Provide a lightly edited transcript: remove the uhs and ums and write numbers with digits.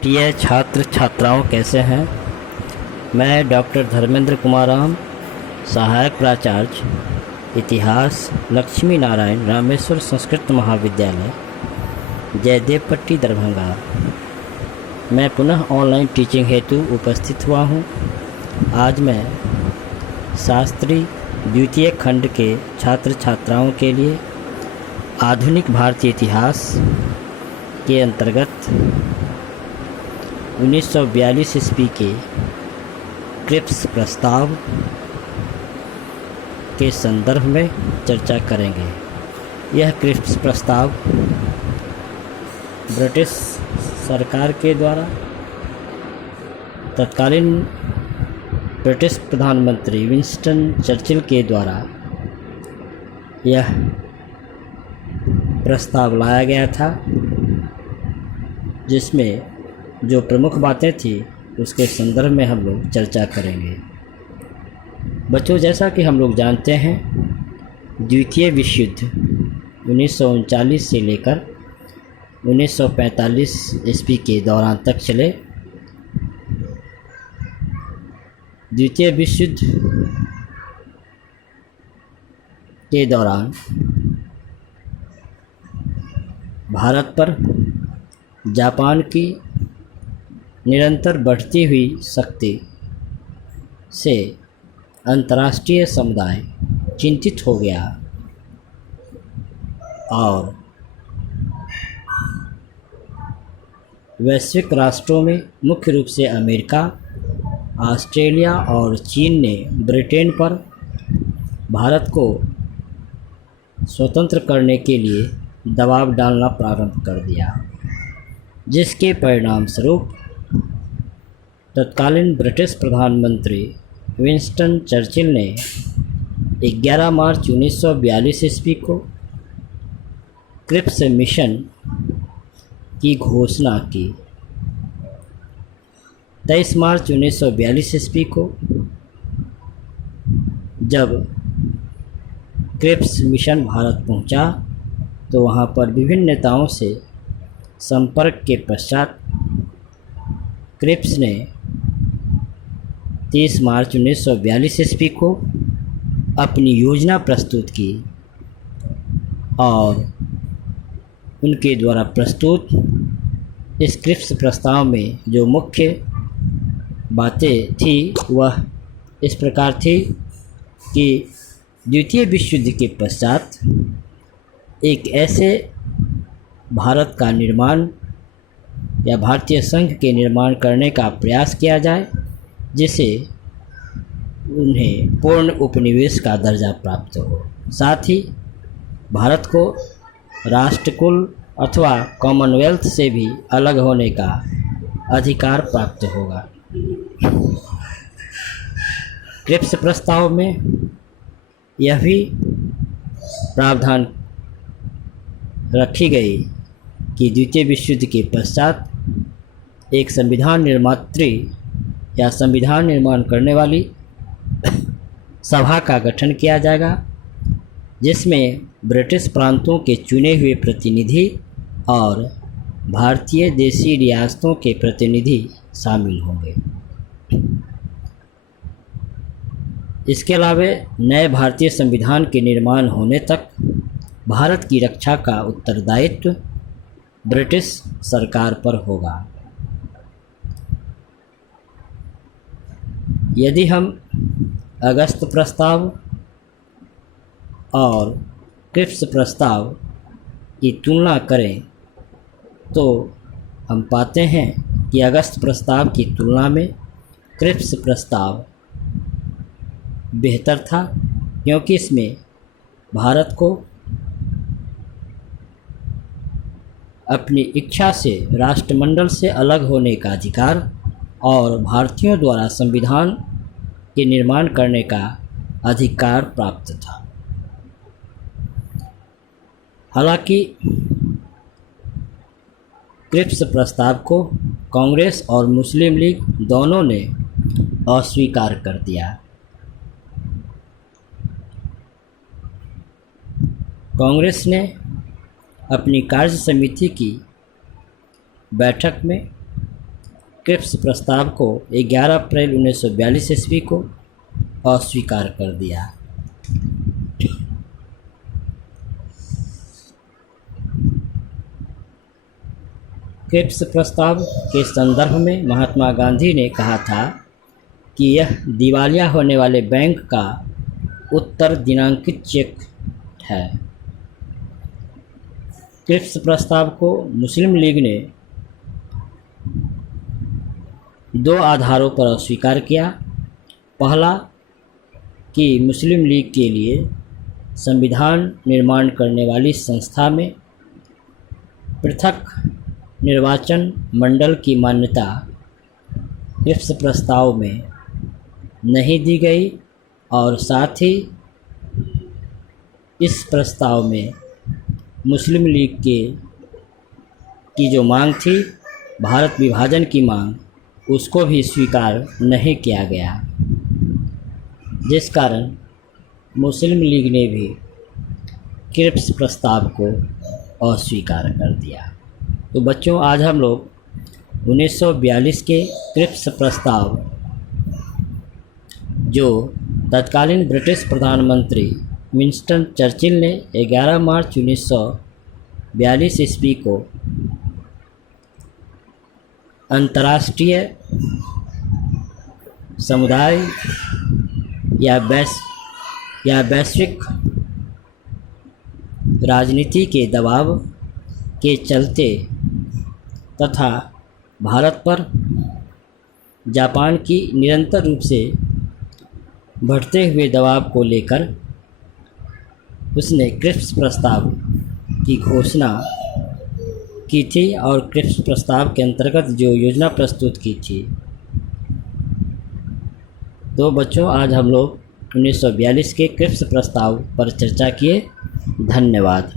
प्रिय छात्र छात्राओं, कैसे हैं। मैं डॉक्टर धर्मेंद्र कुमार राम, सहायक प्राचार्य इतिहास, लक्ष्मी नारायण रामेश्वर संस्कृत महाविद्यालय, जयदेवपट्टी, दरभंगा। मैं पुनः ऑनलाइन टीचिंग हेतु उपस्थित हुआ हूँ। आज मैं शास्त्री द्वितीय खंड के छात्र छात्राओं के लिए आधुनिक भारतीय इतिहास के अंतर्गत 1942 ईस्वी के क्रिप्स प्रस्ताव के संदर्भ में चर्चा करेंगे। यह क्रिप्स प्रस्ताव ब्रिटिश सरकार के द्वारा तत्कालीन ब्रिटिश प्रधानमंत्री विंस्टन चर्चिल के द्वारा यह प्रस्ताव लाया गया था, जिसमें जो प्रमुख बातें थी उसके संदर्भ में हम लोग चर्चा करेंगे। बच्चों, जैसा कि हम लोग जानते हैं, द्वितीय विश्व युद्ध 1939 से लेकर 1945 ईस्वी के दौरान तक चले। द्वितीय विश्व युद्ध के दौरान भारत पर जापान की निरंतर बढ़ती हुई शक्ति से अंतर्राष्ट्रीय समुदाय चिंतित हो गया और वैश्विक राष्ट्रों में मुख्य रूप से अमेरिका, ऑस्ट्रेलिया और चीन ने ब्रिटेन पर भारत को स्वतंत्र करने के लिए दबाव डालना प्रारंभ कर दिया, जिसके परिणाम स्वरूप तत्कालीन ब्रिटिश प्रधानमंत्री विंस्टन चर्चिल ने 11 मार्च 1942 ईस्वी को क्रिप्स मिशन की घोषणा की। 23 मार्च 1942 ईस्वी को जब क्रिप्स मिशन भारत पहुंचा, तो वहां पर विभिन्न नेताओं से संपर्क के पश्चात क्रिप्स ने 30 मार्च 1942 ईस्वी को अपनी योजना प्रस्तुत की और उनके द्वारा प्रस्तुत इस क्रिप्स प्रस्ताव में जो मुख्य बातें थी वह इस प्रकार थी कि द्वितीय विश्व युद्ध के पश्चात एक ऐसे भारत का निर्माण या भारतीय संघ के निर्माण करने का प्रयास किया जाए जिसे उन्हें पूर्ण उपनिवेश का दर्जा प्राप्त हो। साथ ही भारत को राष्ट्रकुल अथवा कॉमनवेल्थ से भी अलग होने का अधिकार प्राप्त होगा। क्रिप्स प्रस्ताव में यह भी प्रावधान रखी गई कि द्वितीय विश्व युद्ध के पश्चात एक संविधान निर्मात्री या संविधान निर्माण करने वाली सभा का गठन किया जाएगा, जिसमें ब्रिटिश प्रांतों के चुने हुए प्रतिनिधि और भारतीय देशी रियासतों के प्रतिनिधि शामिल होंगे। इसके अलावा नए भारतीय संविधान के निर्माण होने तक भारत की रक्षा का उत्तरदायित्व ब्रिटिश सरकार पर होगा। यदि हम अगस्त प्रस्ताव और क्रिप्स प्रस्ताव की तुलना करें तो हम पाते हैं कि अगस्त प्रस्ताव की तुलना में क्रिप्स प्रस्ताव बेहतर था, क्योंकि इसमें भारत को अपनी इच्छा से राष्ट्रमंडल से अलग होने का अधिकार और भारतीयों द्वारा संविधान के निर्माण करने का अधिकार प्राप्त था। हालांकि क्रिप्स प्रस्ताव को कांग्रेस और मुस्लिम लीग दोनों ने अस्वीकार कर दिया। कांग्रेस ने अपनी कार्य समिति की बैठक में क्रिप्स प्रस्ताव को 11 अप्रैल 1942 ईस्वी को अस्वीकार कर दिया। क्रिप्स प्रस्ताव के संदर्भ में महात्मा गांधी ने कहा था कि यह दिवालिया होने वाले बैंक का उत्तर दिनांकित चेक है। क्रिप्स प्रस्ताव को मुस्लिम लीग ने 2 आधारों पर अस्वीकार किया। पहला कि मुस्लिम लीग के लिए संविधान निर्माण करने वाली संस्था में पृथक निर्वाचन मंडल की मान्यता क्रिप्स प्रस्ताव में नहीं दी गई और साथ ही इस प्रस्ताव में मुस्लिम लीग की जो मांग थी, भारत विभाजन की मांग, उसको भी स्वीकार नहीं किया गया, जिस कारण मुस्लिम लीग ने भी क्रिप्स प्रस्ताव को अस्वीकार कर दिया। तो बच्चों, आज हम लोग 1942 के क्रिप्स प्रस्ताव, जो तत्कालीन ब्रिटिश प्रधानमंत्री विंस्टन चर्चिल ने 11 मार्च 1942 ईस्वी को अंतर्राष्ट्रीय समुदाय या वैश्विक राजनीति के दबाव के चलते तथा भारत पर जापान की निरंतर रूप से बढ़ते हुए दबाव को लेकर उसने क्रिप्स प्रस्ताव की घोषणा की थी और क्रिप्स प्रस्ताव के अंतर्गत जो योजना प्रस्तुत की थी। तो बच्चों, आज हम लोग 1942 के क्रिप्स प्रस्ताव पर चर्चा किए। धन्यवाद।